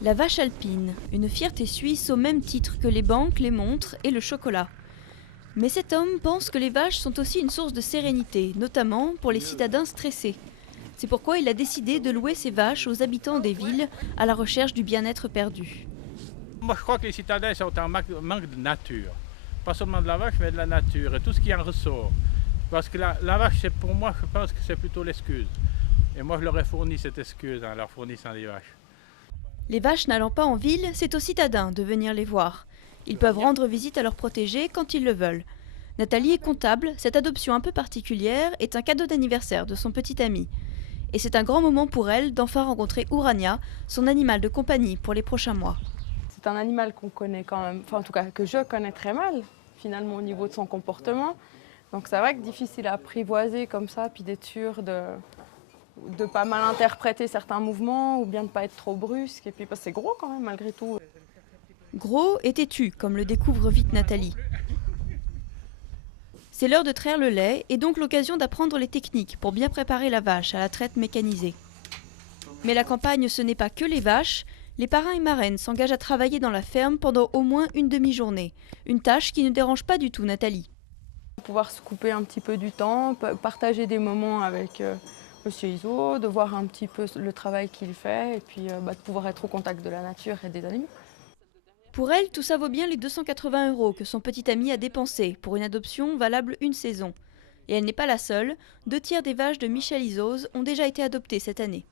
La vache alpine, une fierté suisse au même titre que les banques, les montres et le chocolat. Mais cet homme pense que les vaches sont aussi une source de sérénité, notamment pour les citadins stressés. C'est pourquoi il a décidé de louer ses vaches aux habitants des villes à la recherche du bien-être perdu. Moi, je crois que les citadins sont en manque de nature. Pas seulement de la vache, mais de la nature et tout ce qui en ressort. Parce que la vache, pour moi, je pense que c'est plutôt l'excuse. Et moi, je leur ai fourni cette excuse en leur fournissant des vaches. Les vaches n'allant pas en ville, c'est aux citadins de venir les voir. Ils peuvent rendre visite à leurs protégés quand ils le veulent. Nathalie est comptable, cette adoption un peu particulière est un cadeau d'anniversaire de son petit ami. Et c'est un grand moment pour elle d'enfin rencontrer Urania, son animal de compagnie pour les prochains mois. C'est un animal qu'on connaît quand même, enfin en tout cas que je connais très mal, finalement au niveau de son comportement. Donc c'est vrai que difficile à apprivoiser comme ça, puis d'être sûr de pas mal interpréter certains mouvements ou bien de pas être trop brusque. Et puis parce que c'est gros quand même malgré tout. Gros et têtu, comme le découvre vite Nathalie. C'est l'heure de traire le lait et donc l'occasion d'apprendre les techniques pour bien préparer la vache à la traite mécanisée. Mais la campagne, ce n'est pas que les vaches. Les parrains et marraines s'engagent à travailler dans la ferme pendant au moins une demi-journée. Une tâche qui ne dérange pas du tout Nathalie. Pouvoir se couper un petit peu du temps, partager des moments avec Monsieur Iso, de voir un petit peu le travail qu'il fait et puis de pouvoir être au contact de la nature et des animaux. Pour elle, tout ça vaut bien les 280 € que son petit ami a dépensés pour une adoption valable une saison. Et elle n'est pas la seule, 2 tiers des vaches de Michel Isos ont déjà été adoptées cette année.